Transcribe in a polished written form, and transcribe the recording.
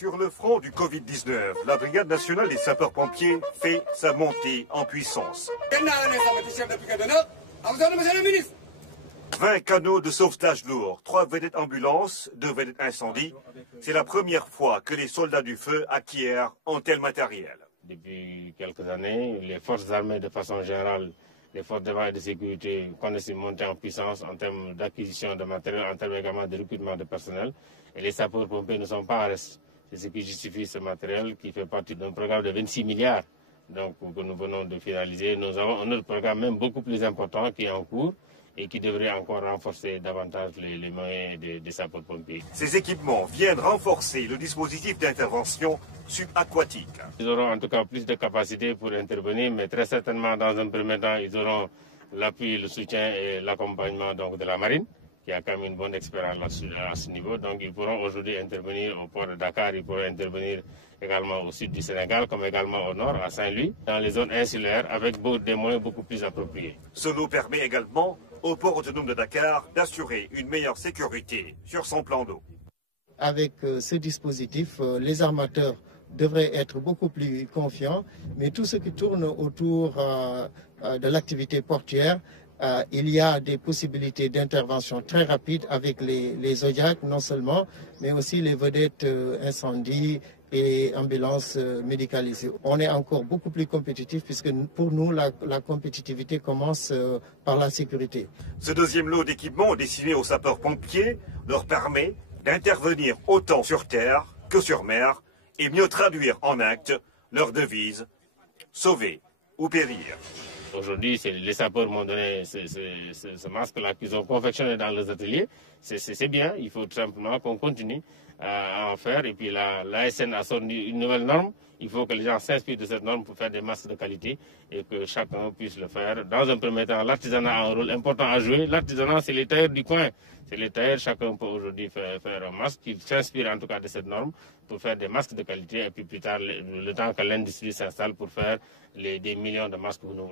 Sur le front du Covid-19, la Brigade nationale des sapeurs-pompiers fait sa montée en puissance. 20 canaux de sauvetage lourds, 3 vedettes ambulances, 2 vedettes incendie. C'est la première fois que les soldats du feu acquièrent un tel matériel. Depuis quelques années, les forces armées de façon générale, les forces de défense et de sécurité connaissent une montée en puissance en termes d'acquisition de matériel, en termes également de recrutement de personnel. Et les sapeurs-pompiers ne sont pas en reste. C'est ce qui justifie ce matériel qui fait partie d'un programme de 26 milliards donc, que nous venons de finaliser. Nous avons un autre programme même beaucoup plus important qui est en cours et qui devrait encore renforcer davantage les moyens des sapeurs-pompiers. Ces équipements viennent renforcer le dispositif d'intervention subaquatique. Ils auront en tout cas plus de capacité pour intervenir, mais très certainement dans un premier temps, ils auront l'appui, le soutien et l'accompagnement de la marine, qui a quand même une bonne expérience à ce niveau. Donc ils pourront aujourd'hui intervenir au port de Dakar, ils pourront intervenir également au sud du Sénégal, comme également au nord, à Saint-Louis, dans les zones insulaires, avec des moyens beaucoup plus appropriés. Cela permet également au port autonome de Dakar d'assurer une meilleure sécurité sur son plan d'eau. Avec ce dispositif, les armateurs devraient être beaucoup plus confiants, mais tout ce qui tourne autour de l'activité portuaire, il y a des possibilités d'intervention très rapides avec les Zodiacs non seulement, mais aussi les vedettes incendie et ambulances médicalisées. On est encore beaucoup plus compétitif puisque pour nous, la compétitivité commence par la sécurité. Ce deuxième lot d'équipements destiné aux sapeurs-pompiers leur permet d'intervenir autant sur terre que sur mer et mieux traduire en actes leur devise « sauver ou périr ». Aujourd'hui, les sapeurs m'ont donné ce masque-là qu'ils ont confectionné dans les ateliers. C'est bien, il faut tout simplement qu'on continue à en faire. Et puis l'ASN a sorti une nouvelle norme. Il faut que les gens s'inspirent de cette norme pour faire des masques de qualité et que chacun puisse le faire. Dans un premier temps, l'artisanat a un rôle important à jouer. L'artisanat, c'est les tailleurs du coin. C'est les tailleurs, chacun peut aujourd'hui faire un masque qui s'inspire en tout cas de cette norme pour faire des masques de qualité. Et puis plus tard, le temps que l'industrie s'installe pour faire des millions de masques pour nous.